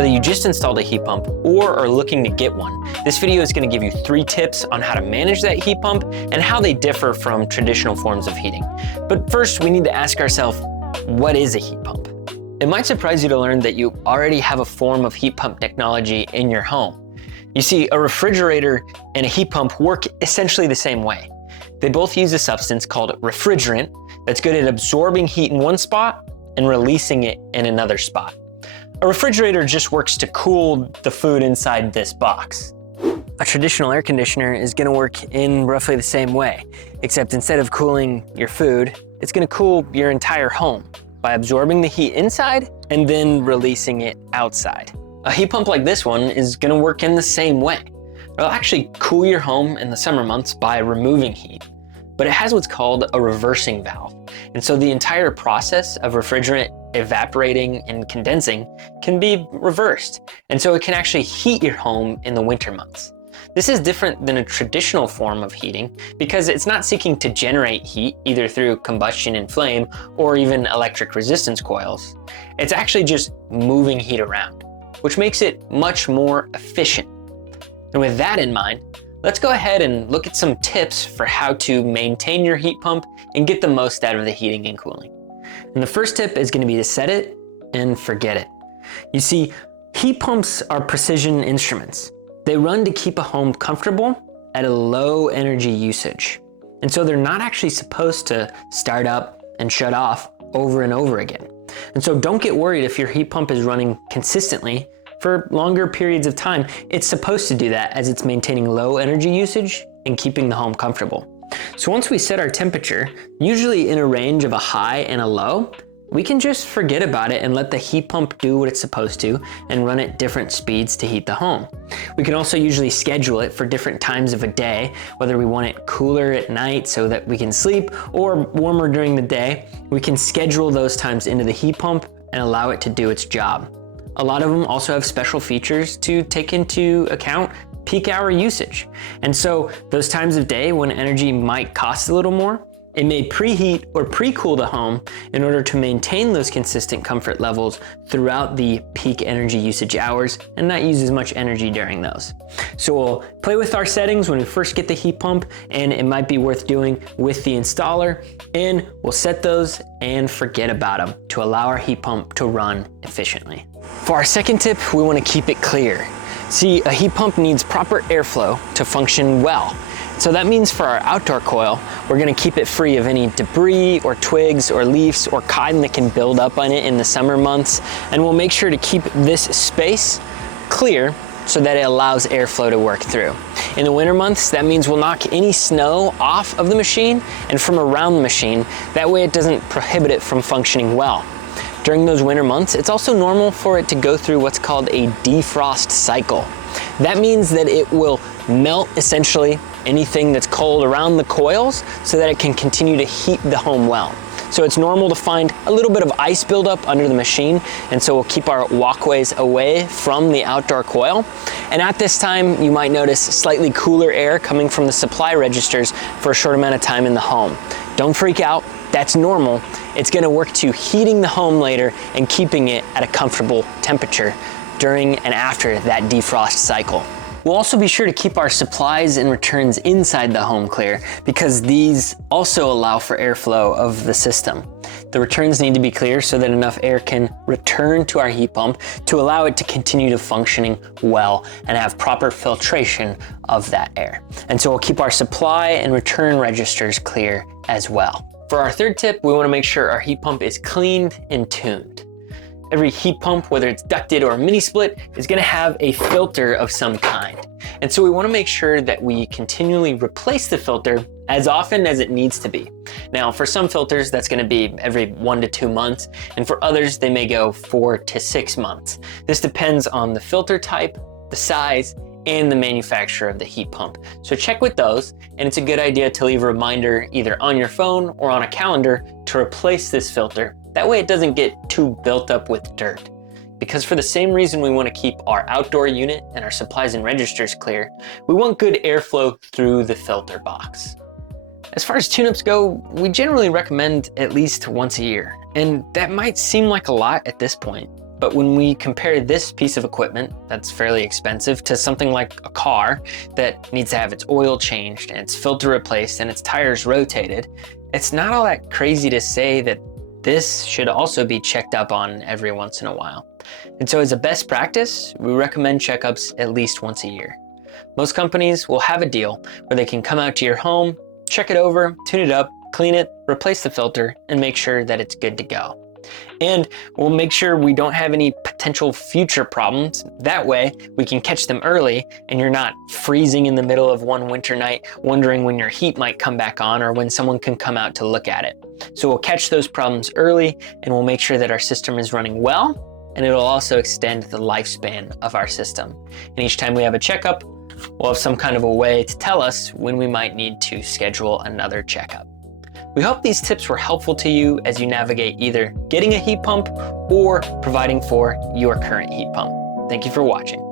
Whether you just installed a heat pump or are looking to get one, this video is going to give you 3 tips on how to manage that heat pump and how they differ from traditional forms of heating. But first, we need to ask ourselves, what is a heat pump? It might surprise you to learn that you already have a form of heat pump technology in your home. You see, a refrigerator and a heat pump work essentially the same way. They both use a substance called refrigerant that's good at absorbing heat in one spot and releasing it in another spot. A refrigerator just works to cool the food inside this box. A traditional air conditioner is going to work in roughly the same way, except instead of cooling your food, it's going to cool your entire home by absorbing the heat inside and then releasing it outside. A heat pump like this one is going to work in the same way. It'll actually cool your home in the summer months by removing heat, but it has what's called a reversing valve. And so the entire process of refrigerant evaporating and condensing can be reversed. And so it can actually heat your home in the winter months. This is different than a traditional form of heating because it's not seeking to generate heat either through combustion and flame or even electric resistance coils. It's actually just moving heat around, which makes it much more efficient. And with that in mind, let's go ahead and look at some tips for how to maintain your heat pump and get the most out of the heating and cooling. And the first tip is going to be to set it and forget it. You see, heat pumps are precision instruments. They run to keep a home comfortable at a low energy usage. And so they're not actually supposed to start up and shut off over and over again. And so don't get worried if your heat pump is running consistently for longer periods of time. It's supposed to do that as it's maintaining low energy usage and keeping the home comfortable. So once we set our temperature, usually in a range of a high and a low, we can just forget about it and let the heat pump do what it's supposed to and run at different speeds to heat the home. We can also usually schedule it for different times of a day, whether we want it cooler at night so that we can sleep or warmer during the day. We can schedule those times into the heat pump and allow it to do its job. A lot of them also have special features to take into account peak hour usage. And so those times of day when energy might cost a little more, it may preheat or pre-cool the home in order to maintain those consistent comfort levels throughout the peak energy usage hours and not use as much energy during those. So we'll play with our settings when we first get the heat pump, and it might be worth doing with the installer, and we'll set those and forget about them to allow our heat pump to run efficiently. For our second tip, we want to keep it clear. See, a heat pump needs proper airflow to function well. So that means for our outdoor coil, we're going to keep it free of any debris or twigs or leaves or cotton that can build up on it in the summer months. And we'll make sure to keep this space clear so that it allows airflow to work through. In the winter months, that means we'll knock any snow off of the machine and from around the machine. That way it doesn't prohibit it from functioning well. During those winter months, it's also normal for it to go through what's called a defrost cycle. That means that it will melt essentially anything that's cold around the coils so that it can continue to heat the home well. So it's normal to find a little bit of ice buildup under the machine, and so we'll keep our walkways away from the outdoor coil. And at this time, you might notice slightly cooler air coming from the supply registers for a short amount of time in the home. Don't freak out, that's normal. It's gonna work to heating the home later and keeping it at a comfortable temperature during and after that defrost cycle. We'll also be sure to keep our supplies and returns inside the home clear because these also allow for airflow of the system. The returns need to be clear so that enough air can return to our heat pump to allow it to continue to functioning well and have proper filtration of that air. And so we'll keep our supply and return registers clear as well. For our third tip, we want to make sure our heat pump is cleaned and tuned. Every heat pump, whether it's ducted or mini split, is going to have a filter of some kind. And so we want to make sure that we continually replace the filter as often as it needs to be. Now, for some filters, that's going to be every 1 to 2 months, and for others, they may go 4 to 6 months. This depends on the filter type, the size, and the manufacturer of the heat pump. So check with those, and it's a good idea to leave a reminder either on your phone or on a calendar to replace this filter. That way it doesn't get too built up with dirt. Because for the same reason we want to keep our outdoor unit and our supplies and registers clear, we want good airflow through the filter box. As far as tune-ups go, we generally recommend at least once a year. And that might seem like a lot at this point, But when we compare this piece of equipment that's fairly expensive to something like a car that needs to have its oil changed and its filter replaced and its tires rotated, it's not all that crazy to say that this should also be checked up on every once in a while. And so as a best practice, we recommend checkups at least once a year. Most companies will have a deal where they can come out to your home, check it over, tune it up, clean it, replace the filter, and make sure that it's good to go. And we'll make sure we don't have any potential future problems. That way we can catch them early and you're not freezing in the middle of one winter night wondering when your heat might come back on or when someone can come out to look at it. So we'll catch those problems early and we'll make sure that our system is running well, and it'll also extend the lifespan of our system. And each time we have a checkup, we'll have some kind of a way to tell us when we might need to schedule another checkup. We hope these tips were helpful to you as you navigate either getting a heat pump or providing for your current heat pump. Thank you for watching.